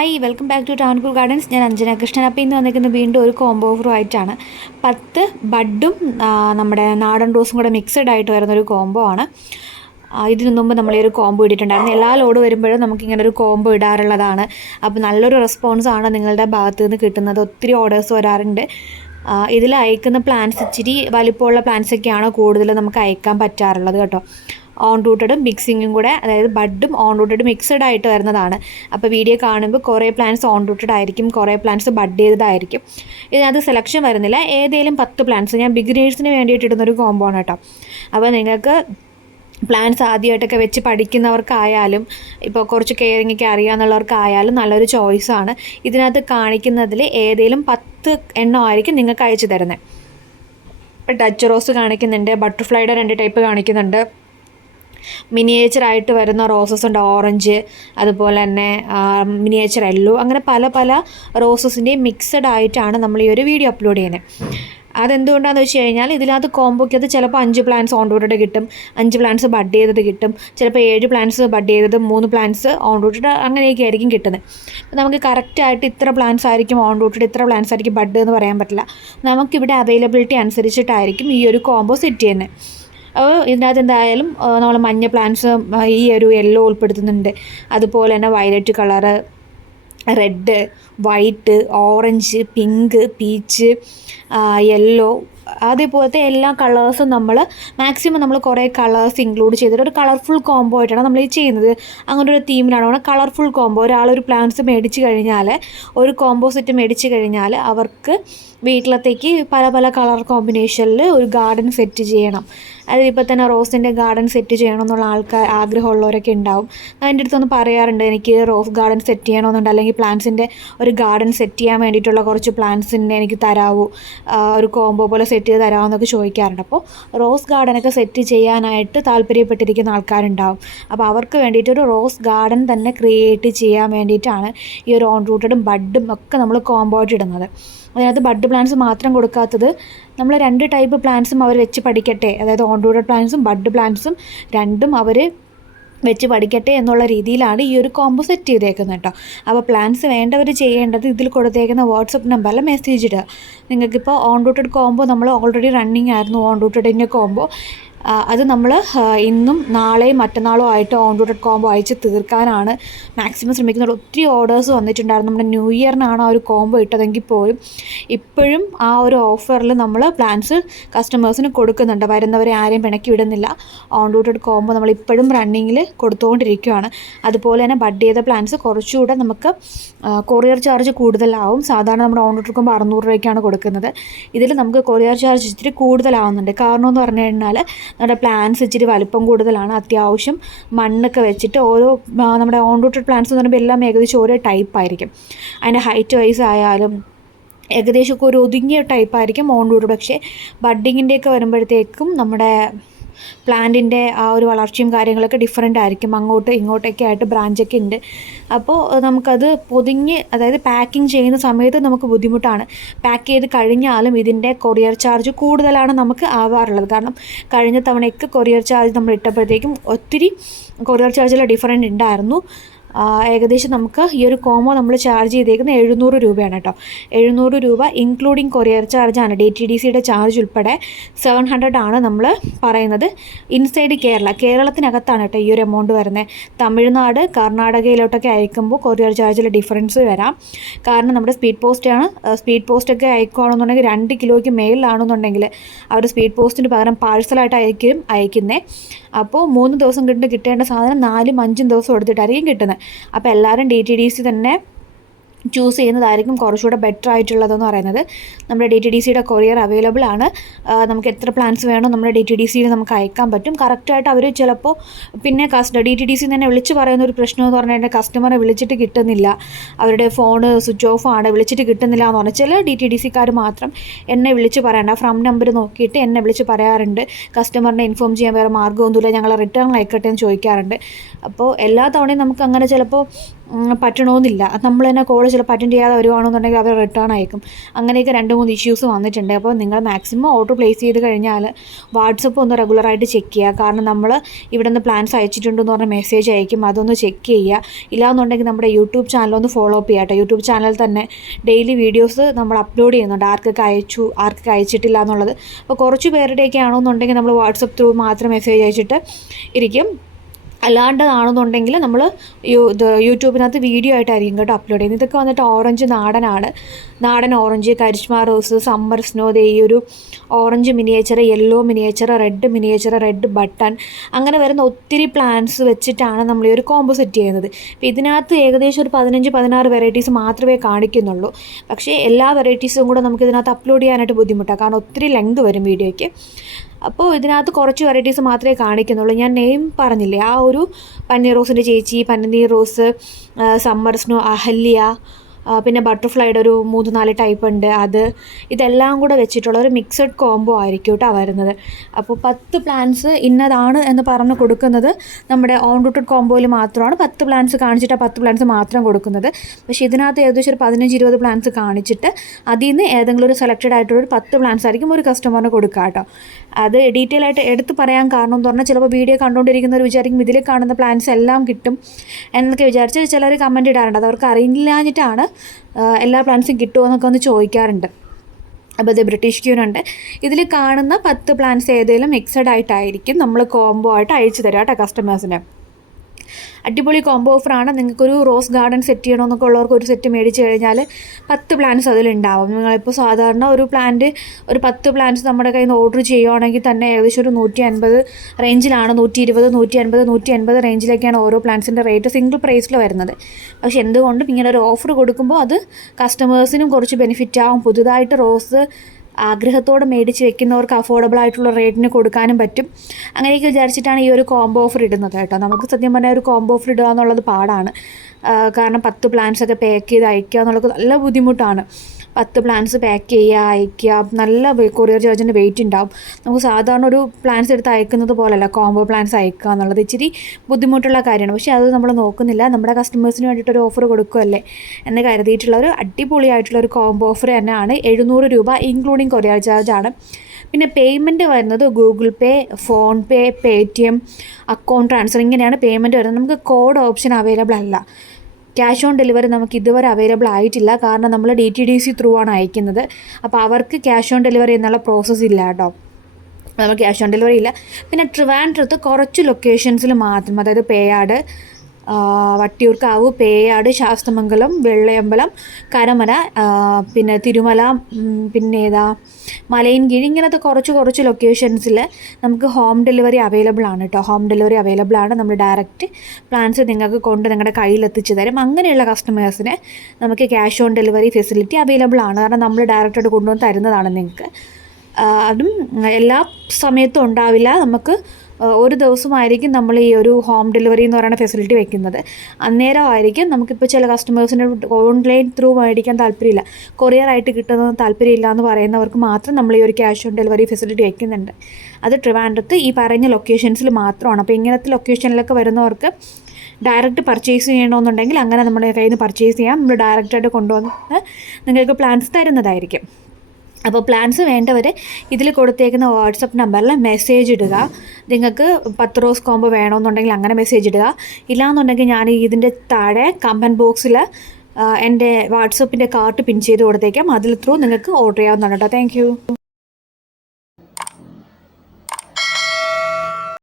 Hi welcome back to Travancore gardens. ഞാൻ അഞ്ജന കൃഷ്ണൻ. അപ്പോൾ ഇന്ന് വന്നിരിക്കുന്നത് വീണ്ടും ഒരു കോംബോ ഓഫറുമായിട്ടാണ്. 10 ബഡും നമ്മുടെ നാടൻ റോസും കൂടെ മിക്സഡ് ആയിട്ട് വരുന്നൊരു കോംബോ ആണ്. ഇതിനു മുമ്പ് നമ്മൾ ഈ ഒരു കോംബോ ഇട്ടിട്ടുണ്ടായിരുന്നു. എല്ലാ ലോഡ് വരുമ്പോഴും നമുക്കിങ്ങനെ ഒരു കോംബോ ഇടാറുള്ളതാണ്. അപ്പോൾ നല്ലൊരു റെസ്പോൺസാണ് നിങ്ങളുടെ ഭാഗത്തു നിന്ന് കിട്ടുന്നത്. ഒത്തിരി ഓർഡേഴ്സ് വരാറുണ്ട്. ഇതിൽ അയക്കുന്ന പ്ലാന്റ്സ് ഇച്ചിരി വലിപ്പമുള്ള പ്ലാന്റ്സൊക്കെയാണ് കൂടുതൽ നമുക്ക് അയക്കാൻ പറ്റാറുള്ളത് കേട്ടോ. ഓൺ റൂട്ടഡും മിക്സിങ്ങും കൂടെ, അതായത് ബഡും ഓൺ റൂട്ടഡും മിക്സഡ് ആയിട്ട് വരുന്നതാണ്. അപ്പോൾ വീഡിയോ കാണുമ്പോൾ കുറേ പ്ലാന്റ്സ് ഓൺ റൂട്ടഡ് ആയിരിക്കും, കുറേ പ്ലാന്റ്സ് ബഡ് ചെയ്തതായിരിക്കും. ഇതിനകത്ത് സെലക്ഷൻ വരുന്നില്ല. ഏതെങ്കിലും 10 പ്ലാന്റ്സ് ഞാൻ ബിഗിനേഴ്സിന് വേണ്ടിയിട്ട് ഇടുന്നൊരു കോംബോ ആണ് കേട്ടോ. അപ്പോൾ നിങ്ങൾക്ക് പ്ലാന്റ്സ് ആദ്യമായിട്ടൊക്കെ വെച്ച് പഠിക്കുന്നവർക്കായാലും ഇപ്പോൾ കുറച്ച് കെയറിങ്ങൊക്കെ അറിയാമെന്നുള്ളവർക്കായാലും നല്ലൊരു ചോയ്സാണ്. ഇതിനകത്ത് കാണിക്കുന്നതിൽ ഏതെങ്കിലും 10 എണ്ണമായിരിക്കും നിങ്ങൾക്ക് അയച്ചു തരുന്നത്. ഇപ്പോൾ ടച്ച് റോസ് കാണിക്കുന്നുണ്ട്, ബട്ടർഫ്ലൈയുടെ 2 ടൈപ്പ് കാണിക്കുന്നുണ്ട്, മിനിയേച്ചറായിട്ട് വരുന്ന റോസസ് ഉണ്ട്, ഓറഞ്ച്, അതുപോലെ തന്നെ മിനിയേച്ചർ യെല്ലോ, അങ്ങനെ പല പല റോസസിൻ്റെയും മിക്സഡ് ആയിട്ടാണ് നമ്മൾ ഈ ഒരു വീഡിയോ അപ്ലോഡ് ചെയ്യുന്നത്. അതെന്തുകൊണ്ടാണെന്ന് വെച്ച് കഴിഞ്ഞാൽ ഇതിനകത്ത് കോംബോയ്ക്കകത്ത് ചിലപ്പോൾ 5 പ്ലാന്റ്സ് ഓൺ റൂട്ടഡ് കിട്ടും, 5 പ്ലാന്റ്സ് ബഡ് ചെയ്തത് കിട്ടും, ചിലപ്പോൾ 7 പ്ലാന്റ്സ് ബഡ് ചെയ്തത്, 3 പ്ലാന്റ്സ് ഓൺ റൂട്ടഡ്, അങ്ങനെയൊക്കെ ആയിരിക്കും കിട്ടുന്നത്. അപ്പോൾ നമുക്ക് കറക്റ്റായിട്ട് ഇത്ര പ്ലാന്റ്സ് ആയിരിക്കും ഓൺ റൂട്ടഡ്, ഇത്ര പ്ലാന്റ്സ് ആയിരിക്കും ബഡ് എന്ന് പറയാൻ പറ്റില്ല. നമുക്കിവിടെ അവൈലബിലിറ്റി അനുസരിച്ചിട്ടായിരിക്കും ഈ ഒരു കോംബോ സെറ്റ് ചെയ്യുന്നത്. അപ്പോൾ ഇതിനകത്ത് എന്തായാലും നമ്മൾ മഞ്ഞ പ്ലാന്റ്സ് ഈ ഒരു യെല്ലോ ഉൾപ്പെടുത്തുന്നുണ്ട്, അതുപോലെ തന്നെ violet colour, red, white, orange, pink, peach, yellow, അതേപോലത്തെ എല്ലാ കളേഴ്സും മാക്സിമം നമ്മൾ കുറേ കളേഴ്സ് ഇൻക്ലൂഡ് ചെയ്തിട്ട് ഒരു കളർഫുൾ കോംബോ ആയിട്ടാണ് നമ്മൾ ഈ ചെയ്യുന്നത്. അങ്ങനെ ഒരു തീമിലാണ് കളർഫുൾ കോംബോ. ഒരാളൊരു പ്ലാന്റ്സ് മേടിച്ച് കഴിഞ്ഞാൽ, ഒരു കോംബോ സെറ്റ് മേടിച്ച് കഴിഞ്ഞാൽ അവർക്ക് വീട്ടിലത്തേക്ക് പല പല കളർ കോമ്പിനേഷനിൽ ഒരു ഗാർഡൻ സെറ്റ് ചെയ്യണം. അതിപ്പോൾ തന്നെ റോസിൻ്റെ ഗാർഡൻ സെറ്റ് ചെയ്യണം എന്നുള്ള ആഗ്രഹമുള്ളവരൊക്കെ ഉണ്ടാവും. എൻ്റെ അടുത്തൊന്ന് പറയാറുണ്ട്, എനിക്ക് റോസ് ഗാർഡൻ സെറ്റ് ചെയ്യണമെന്നുണ്ട്, അല്ലെങ്കിൽ പ്ലാന്റ്സിൻ്റെ ഒരു ഗാർഡൻ സെറ്റ് ചെയ്യാൻ വേണ്ടിയിട്ടുള്ള കുറച്ച് പ്ലാന്റ്സിൻ്റെ എനിക്ക് തരാമോ, ഒരു കോംബോ പോലെ സെറ്റ് ചെയ്ത് തരാമോ എന്നൊക്കെ ചോദിക്കാറുണ്ട്. അപ്പോൾ റോസ് ഗാർഡനൊക്കെ സെറ്റ് ചെയ്യാനായിട്ട് താല്പര്യപ്പെട്ടിരിക്കുന്ന ആൾക്കാരുണ്ടാവും. അപ്പോൾ അവർക്ക് വേണ്ടിയിട്ടൊരു റോസ് ഗാർഡൻ തന്നെ ക്രിയേറ്റ് ചെയ്യാൻ വേണ്ടിയിട്ടാണ് ഈ ഒരു ഓൺ റൂട്ടഡും ബഡും ഒക്കെ നമ്മൾ കോംബോ ആയിട്ട് ഇടുന്നത്. അതിനകത്ത് ബഡ് പ്ലാന്റ്സ് മാത്രം കൊടുക്കാത്തത്, നമ്മൾ 2 ടൈപ്പ് പ്ലാന്റ്സും അവർ വെച്ച് പഠിക്കട്ടെ, അതായത് ഓൺ റൂട്ടഡ് പ്ലാന്റ്സും ബഡ് പ്ലാന്റ്സും രണ്ടും അവർ വെച്ച് പഠിക്കട്ടെ എന്നുള്ള രീതിയിലാണ് ഈ ഒരു കോംബോ സെറ്റ് ചെയ്തേക്കുന്നത് കേട്ടോ. അപ്പോൾ പ്ലാന്റ്സ് വേണ്ടവർ ചെയ്യേണ്ടത് ഇതിൽ കൊടുത്തേക്കുന്ന വാട്സപ്പ് നമ്പറിൽ മെസ്സേജ് ഇടുക. നിങ്ങൾക്കിപ്പോൾ ഓൺ റൂട്ടഡ് കോംബോ നമ്മൾ ഓൾറെഡി റണ്ണിങ് ആയിരുന്നു, ഓൺ റൂട്ടഡിൻ്റെ കോംബോ. അത് നമ്മൾ ഇന്നും നാളെയും മറ്റന്നാളും ആയിട്ട് ഓൺ റൂട്ടഡ് കോംബോ അയച്ച് തീർക്കാനാണ് മാക്സിമം ശ്രമിക്കുന്നത്. ഒത്തിരി ഓർഡേഴ്സ് വന്നിട്ടുണ്ടായിരുന്നു. നമ്മുടെ ന്യൂ ഇയറിനാണ് ആ ഒരു കോംബോ ഇട്ടതെങ്കിൽ പോലും ഇപ്പോഴും ആ ഒരു ഓഫറിൽ നമ്മൾ പ്ലാൻസ് കസ്റ്റമേഴ്സിന് കൊടുക്കുന്നുണ്ട്. വരുന്നവരെ ആരെയും പിണക്കി വിടുന്നില്ല. ഓൺ റൂട്ടഡ് കോംബോ നമ്മൾ ഇപ്പോഴും റണ്ണിങ്ങിൽ കൊടുത്തുകൊണ്ടിരിക്കുകയാണ്. അതുപോലെ തന്നെ ബഡ് ചെയ്ത പ്ലാൻസ് കുറച്ചുകൂടെ നമുക്ക് കൊറിയർ ചാർജ് കൂടുതലാവും. സാധാരണ നമ്മുടെ ഓൺ റൂട്ടഡ് കോംബോ 600 രൂപയ്ക്കാണ് കൊടുക്കുന്നത്. ഇതിൽ നമുക്ക് കൊറിയർ ചാർജ് ഇച്ചിരി കൂടുതലാവുന്നുണ്ട്. കാരണം എന്ന് പറഞ്ഞു കഴിഞ്ഞാൽ നമ്മുടെ പ്ലാന്റ്സ് ഇച്ചിരി വലിപ്പം കൂടുതലാണ്. അത്യാവശ്യം മണ്ണൊക്കെ വെച്ചിട്ട് നമ്മുടെ ഓൺ റൂട്ടഡ് പ്ലാന്റ്സ് എന്ന് പറയുമ്പോൾ എല്ലാം ഏകദേശം ഓരോ ടൈപ്പായിരിക്കും. അതിൻ്റെ ഹൈറ്റ് വൈസ് ആയാലും ഏകദേശമൊക്കെ ഒരു ഒതുങ്ങിയ ടൈപ്പായിരിക്കും ഓൺ റൂട്ടഡ്. പക്ഷേ ബഡ്ഡിങ്ങിൻ്റെയൊക്കെ വരുമ്പോഴത്തേക്കും നമ്മുടെ പ്ലാന്റിൻ്റെ ആ ഒരു വളർച്ചയും കാര്യങ്ങളൊക്കെ ഡിഫറെൻ്റ് ആയിരിക്കും. അങ്ങോട്ട് ഇങ്ങോട്ടൊക്കെ ആയിട്ട് ബ്രാഞ്ചൊക്കെ ഉണ്ട്. അപ്പോൾ നമുക്കത് പൊതിഞ്ഞ്, അതായത് പാക്കിങ് ചെയ്യുന്ന സമയത്ത് നമുക്ക് ബുദ്ധിമുട്ടാണ്. പാക്ക് ചെയ്ത് കഴിഞ്ഞാലും ഇതിൻ്റെ കൊറിയർ ചാർജ് കൂടുതലാണ് നമുക്ക് ആവാറുള്ളത്. കാരണം കഴിഞ്ഞ തവണയ്ക്ക് കൊറിയർ ചാർജ് നമ്മൾ ഇട്ടപ്പോഴത്തേക്കും ഒത്തിരി കൊറിയർ ചാർജിൽ ഡിഫറെൻ്റ് ഉണ്ടായിരുന്നു. ഏകദേശം നമുക്ക് ഈ ഒരു കോംബോ നമ്മൾ ചാർജ് ചെയ്തേക്കുന്നത് 700 രൂപയാണ് കേട്ടോ. 700 രൂപ ഇൻക്ലൂഡിങ് കൊറിയർ ചാർജാണ്. DTDCയുടെ ചാർജ് ഉൾപ്പെടെ 700 ആണ് നമ്മൾ പറയുന്നത്. ഇൻസൈഡ് കേരളത്തിനകത്താണ് കേട്ടോ ഈ ഒരു എമൗണ്ട് വരുന്നത്. തമിഴ്നാട്, കർണാടകയിലോട്ടൊക്കെ അയക്കുമ്പോൾ കൊറിയർ ചാർജിൽ ഡിഫറൻസ് വരാം. കാരണം നമ്മുടെ സ്പീഡ് പോസ്റ്റൊക്കെ അയക്കുകയാണെന്നുണ്ടെങ്കിൽ 2 കിലോയ്ക്ക് മേലിലാണെന്നുണ്ടെങ്കിൽ അവർ സ്പീഡ് പോസ്റ്റിന് പകരം പാഴ്സലായിട്ട് അയക്കുന്നത്. അപ്പോൾ 3 ദിവസം കിട്ടേണ്ട സാധനം 4ഉം 5ഉം ദിവസം എടുത്തിട്ടായിരിക്കും കിട്ടുന്നത്. അപ്പോൾ എല്ലാവരും DTDC തന്നെ ചൂസ് ചെയ്യുന്നതായിരിക്കും കുറച്ചുകൂടെ ബെറ്റർ ആയിട്ടുള്ളതെന്ന് പറയുന്നത്. നമ്മുടെ DTDCയുടെ കൊറിയർ അവൈലബിൾ ആണ്. നമുക്ക് എത്ര പ്ലാൻസ് വേണോ നമ്മുടെ DTDCയിൽ നമുക്ക് അയക്കാൻ പറ്റും. കറക്റ്റായിട്ട് അവർ ചിലപ്പോൾ പിന്നെ DTDC തന്നെ വിളിച്ച് പറയുന്ന ഒരു പ്രശ്നം എന്ന് പറഞ്ഞാൽ കസ്റ്റമറെ വിളിച്ചിട്ട് കിട്ടുന്നില്ല, അവരുടെ ഫോണ് സ്വിച്ച് ഓഫ് ആണ്, വിളിച്ചിട്ട് കിട്ടുന്നില്ല എന്ന് പറഞ്ഞാൽ ചില DTDCക്കാർ മാത്രം എന്നെ വിളിച്ച് പറയണ്ട, ഫ്രം നമ്പർ നോക്കിയിട്ട് എന്നെ വിളിച്ച് പറയാറുണ്ട്. കസ്റ്റമറിനെ ഇൻഫോം ചെയ്യാൻ വേറെ മാർഗ്ഗമൊന്നുമില്ല, ഞങ്ങൾ റിട്ടേൺ അയക്കട്ടെ എന്ന് ചോദിക്കാറുണ്ട്. അപ്പോൾ എല്ലാ തവണയും നമുക്ക് അങ്ങനെ ചിലപ്പോൾ പറ്റണമെന്നില്ല. നമ്മൾ തന്നെ കോൾ ചിലപ്പോൾ അറ്റൻഡ് ചെയ്യാതെ വരുവാണെന്നുണ്ടെങ്കിൽ അവർ റിട്ടേൺ അയക്കും. അങ്ങനെയൊക്കെ 2-3 ഇഷ്യൂസ് വന്നിട്ടുണ്ട്. അപ്പോൾ നിങ്ങൾ മാക്സിമം ഓർഡർ പ്ലേസ് ചെയ്ത് കഴിഞ്ഞാൽ വാട്സപ്പ് ഒന്ന് റെഗുലറായിട്ട് ചെക്ക് ചെയ്യുക. കാരണം നമ്മൾ ഇവിടെ നിന്ന് പ്ലാൻസ് അയച്ചിട്ടുണ്ടെന്ന് പറഞ്ഞ മെസ്സേജ് അയക്കും, അതൊന്ന് ചെക്ക് ചെയ്യുക. ഇല്ലാന്നുണ്ടെങ്കിൽ നമ്മുടെ യൂട്യൂബ് ചാനലൊന്ന് ഫോളോ അപ്പ് ചെയ്യട്ടെ. യൂട്യൂബ് ചാനൽ തന്നെ ഡെയിലി വീഡിയോസ് നമ്മൾ അപ്ലോഡ് ചെയ്യുന്നുണ്ട്, ആർക്കൊക്കെ അയച്ചു ആർക്കൊക്കെ അയച്ചിട്ടില്ല എന്നുള്ളത്. അപ്പോൾ കുറച്ച് പേരുടെയൊക്കെ ആണെന്നുണ്ടെങ്കിൽ നമ്മൾ വാട്സപ്പ് ത്രൂ മാത്രം മെസ്സേജ് അയച്ചിട്ട് ഇരിക്കും. അല്ലാണ്ടതാണെന്നുണ്ടെങ്കിൽ നമ്മൾ യൂട്യൂബിനകത്ത് വീഡിയോ ആയിട്ടായിരിക്കും കേട്ടോ അപ്ലോഡ് ചെയ്യുന്നത്. ഇതൊക്കെ വന്നിട്ട് ഓറഞ്ച് നാടൻ orange, Karishma rose, summer snow, ഈ ഒരു orange miniature, yellow miniature, red miniature, red button, അങ്ങനെ വരുന്ന ഒത്തിരി പ്ലാന്റ്സ് വെച്ചിട്ടാണ് നമ്മൾ ഈ ഒരു കോംബോ സെറ്റ് ചെയ്യുന്നത്. അപ്പോൾ ഇതിനകത്ത് ഏകദേശം ഒരു 15-16 വെറൈറ്റീസ് മാത്രമേ കാണിക്കുന്നുള്ളൂ. പക്ഷേ എല്ലാ വെറൈറ്റീസും കൂടെ നമുക്ക് ഇതിനകത്ത് അപ്ലോഡ് ചെയ്യാനായിട്ട് ബുദ്ധിമുട്ടാണ്, കാരണം ഒത്തിരി ലെങ്ത് വരും വീഡിയോയ്ക്ക്. അപ്പോൾ ഇതിനകത്ത് കുറച്ച് വെറൈറ്റീസ് മാത്രമേ കാണിക്കുന്നുള്ളൂ. ഞാൻ നെയിം പറഞ്ഞില്ലേ, ആ ഒരു പന്നീർ റോസിൻ്റെ ചേച്ചി, paneer rose, summer snow, Ahalya, പിന്നെ ബട്ടർഫ്ലൈയുടെ ഒരു 3-4 ടൈപ്പ് ഉണ്ട്, ഇതെല്ലാം കൂടെ വെച്ചിട്ടുള്ള ഒരു മിക്സഡ് കോംബോ ആയിരിക്കും കേട്ടോ വരുന്നത്. അപ്പോൾ 10 പ്ലാന്റ്സ് ഇന്നതാണ് എന്ന് പറഞ്ഞ് കൊടുക്കുന്നത് നമ്മുടെ ഓൺ റൂട്ടഡ് കോംബോയിൽ മാത്രമാണ് 10 പ്ലാന്റ്സ് കാണിച്ചിട്ട് 10 പ്ലാന്റ്സ് മാത്രം കൊടുക്കുന്നത്. പക്ഷേ ഇതിനകത്ത് ഏകദേശം ഒരു 15-20 പ്ലാന്റ്സ് കാണിച്ചിട്ട് അതിൽ നിന്ന് ഏതെങ്കിലും ഒരു സെലക്റ്റഡ് ആയിട്ടുള്ളൊരു 10 പ്ലാന്റ്സ് ആയിരിക്കും ഒരു കസ്റ്റമറിന് കൊടുക്കുക കേട്ടോ. അത് ഡീറ്റെയിൽ ആയിട്ട് എടുത്ത് പറയാൻ കാരണം എന്ന് പറഞ്ഞാൽ ചിലപ്പോൾ വീഡിയോ കണ്ടുകൊണ്ടിരിക്കുന്നവർ വിചാരിക്കും ഇതിൽ കാണുന്ന പ്ലാന്റ്സ് എല്ലാം കിട്ടും എന്നൊക്കെ വിചാരിച്ച് ചിലർ കമൻറ്റ് ഇടാറുണ്ട്. അത് അവർക്ക് അറിയില്ലാഞ്ഞിട്ടാണ്. എല്ലാ പ്ലാന്റ്സും കിട്ടുമോ എന്നൊക്കെ ഒന്ന് ചോദിക്കാറുണ്ട്. അപ്പോൾ ഇത് ബ്രിട്ടീഷ് ക്യൂനുണ്ട്. ഇതിൽ കാണുന്ന 10 പ്ലാന്റ്സ് ഏതെങ്കിലും മിക്സഡ് ആയിട്ടായിരിക്കും നമ്മൾ കോംബോ ആയിട്ട് അയച്ചു തരാം കേട്ടോ കസ്റ്റമേഴ്സിന്. അടിപൊളി കോംബോ ഓഫറാണ്. നിങ്ങൾക്കൊരു റോസ് ഗാർഡൻ സെറ്റ് ചെയ്യണമെന്നൊക്കെ ഉള്ളവർക്ക് ഒരു സെറ്റ് മേടിച്ച് കഴിഞ്ഞാൽ 10 പ്ലാന്റ്സ് അതിലുണ്ടാവും. നിങ്ങളിപ്പോൾ സാധാരണ ഒരു 10 പ്ലാന്റ്സ് നമ്മുടെ കയ്യിൽ നിന്ന് ഓർഡർ ചെയ്യുകയാണെങ്കിൽ തന്നെ ഏകദേശം ഒരു 150 റേഞ്ചിലാണ്, 120, 150, 180 റേഞ്ചിലൊക്കെയാണ് ഓരോ പ്ലാന്റ്സിൻ്റെ റേറ്റ് സിംഗിൾ പ്രൈസിൽ വരുന്നത്. പക്ഷേ എന്തുകൊണ്ടും ഇങ്ങനെ ഒരു ഓഫർ കൊടുക്കുമ്പോൾ അത് കസ്റ്റമേഴ്സിനും കുറച്ച് ബെനിഫിറ്റ് ആവും. പുതുതായിട്ട് റോസ് ആഗ്രഹത്തോടെ മേടിച്ച് വെക്കുന്നവർക്ക് അഫോർഡബിൾ ആയിട്ടുള്ള റേറ്റിന് കൊടുക്കാനും പറ്റും. അങ്ങനെയൊക്കെ വിചാരിച്ചിട്ടാണ് ഈ ഒരു കോംബോ ഓഫർ ഇടുന്നത് കേട്ടോ. നമുക്ക് സത്യം പറഞ്ഞാൽ ഒരു കോംബോ ഓഫർ ഇടുക എന്നുള്ളത് പാടാണ്. കാരണം 10 പ്ലാന്റ്സൊക്കെ പാക്ക് ചെയ്ത് അയക്കുക എന്നുള്ളത് നല്ല ബുദ്ധിമുട്ടാണ്. 10 പ്ലാന്റ്സ് പാക്ക് ചെയ്യുക, അയക്കുക, നല്ല കൊറിയർ ചാർജിൻ്റെ വെയിറ്റ് ഉണ്ടാവും. നമുക്ക് സാധാരണ ഒരു പ്ലാന്റ്സ് എടുത്ത് അയക്കുന്നത് പോലല്ല കോംബോ പ്ലാന്റ്സ് അയക്കുക എന്നുള്ളത് ഇച്ചിരി ബുദ്ധിമുട്ടുള്ള കാര്യമാണ്. പക്ഷേ അത് നമ്മൾ നോക്കുന്നില്ല, നമ്മുടെ കസ്റ്റമേഴ്സിന് വേണ്ടിയിട്ടൊരു ഓഫർ കൊടുക്കുമല്ലേ എന്ന് കരുതിയിട്ടുള്ള ഒരു അടിപൊളിയായിട്ടുള്ള ഒരു കോംബോ ഓഫർ തന്നെയാണ്. 700 രൂപ ഇൻക്ലൂഡിങ് കൊറിയർ ചാർജാണ്. പിന്നെ പേയ്മെൻറ്റ് വരുന്നത് Google Pay, PhonePe, Paytm, account transfer, ഇങ്ങനെയാണ് പേയ്മെൻറ്റ് വരുന്നത്. നമുക്ക് കോഡ് ഓപ്ഷൻ അവൈലബിൾ അല്ല. ക്യാഷ് ഓൺ ഡെലിവറി നമുക്ക് ഇതുവരെ അവൈലബിൾ ആയിട്ടില്ല, കാരണം നമ്മൾ DTDC ത്രൂ ആണ് അയക്കുന്നത്. അപ്പോൾ അവർക്ക് ക്യാഷ് ഓൺ ഡെലിവറി എന്നുള്ള പ്രോസസ്സ് ഇല്ല കേട്ടോ, നമ്മൾ ക്യാഷ് ഓൺ ഡെലിവറി ഇല്ല. പിന്നെ ട്രിവാൻഡ്രത്ത് കുറച്ച് ലൊക്കേഷൻസിൽ മാത്രം, അതായത് പേയാട്, വട്ടിയൂർക്കാവ്, പേയാട്, ശാസ്തമംഗലം, വെള്ളയമ്പലം, കരമന, പിന്നെ തിരുമല, പിന്നെ മലയൻകീഴ്, ഇങ്ങനത്തെ കുറച്ച് ലൊക്കേഷൻസിൽ നമുക്ക് ഹോം ഡെലിവറി അവൈലബിൾ ആണ് കേട്ടോ. ഹോം ഡെലിവറി അവൈലബിൾ ആണ്. നമ്മൾ ഡയറക്റ്റ് പ്ലാൻസ് നിങ്ങൾക്ക് നിങ്ങളുടെ കയ്യിലെത്തിച്ച് തരും. അങ്ങനെയുള്ള കസ്റ്റമേഴ്സിന് നമുക്ക് cash on delivery facility available ആണ്. കാരണം നമ്മൾ ഡയറക്റ്റായിട്ട് കൊണ്ടുവന്ന് തരുന്നതാണ് നിങ്ങൾക്ക്. അതും എല്ലാ സമയത്തും ഉണ്ടാവില്ല. നമുക്ക് ഒരു ദിവസമായിരിക്കും നമ്മൾ ഈ ഒരു ഹോം ഡെലിവറി എന്ന് പറയുന്ന ഫെസിലിറ്റി വെക്കുന്നത്. അന്നേരമായിരിക്കും നമുക്കിപ്പോൾ ചില കസ്റ്റമേഴ്സിന് ഓൺലൈൻ ത്രൂ മേടിക്കാൻ താല്പര്യമില്ല, കൊറിയറായിട്ട് കിട്ടുന്നത് താല്പര്യമില്ല എന്ന് പറയുന്നവർക്ക് മാത്രം നമ്മൾ ഈ ഒരു ക്യാഷ് ഓൺ ഡെലിവറി ഫെസിലിറ്റി വയ്ക്കുന്നുണ്ട്. അത് ട്രിവാൻഡ്രത്ത് ഈ പറഞ്ഞ ലൊക്കേഷൻസിൽ മാത്രമാണ്. അപ്പോൾ ഇങ്ങനത്തെ ലൊക്കേഷനിലൊക്കെ വരുന്നവർക്ക് ഡയറക്റ്റ് പർച്ചേസ് ചെയ്യണമെന്നുണ്ടെങ്കിൽ അങ്ങനെ നമ്മുടെ കയ്യിൽ നിന്ന് പർച്ചേസ് ചെയ്യാം. നമ്മൾ ഡയറക്റ്റായിട്ട് കൊണ്ടുവന്ന് നിങ്ങൾക്ക് പ്ലാൻസ് തരുന്നതായിരിക്കും. അപ്പോൾ പ്ലാൻസ് വേണ്ടവർ ഇതിൽ കൊടുത്തേക്കുന്ന വാട്സപ്പ് നമ്പറിൽ മെസ്സേജ് ഇടുക. നിങ്ങൾക്ക് 10 റോസ് കോംബോ വേണമെന്നുണ്ടെങ്കിൽ അങ്ങനെ മെസ്സേജ് ഇടുക. ഇല്ലയെന്നുണ്ടെങ്കിൽ ഞാൻ ഇതിൻ്റെ താഴെ കമൻറ്റ് ബോക്സിൽ എൻ്റെ വാട്സപ്പിൻ്റെ കാർഡ് പിൻ ചെയ്ത് കൊടുത്തേക്കാം. അതിൽ ത്രൂ നിങ്ങൾക്ക് ഓർഡർ ചെയ്യാവുന്നതാണ് കേട്ടോ. താങ്ക്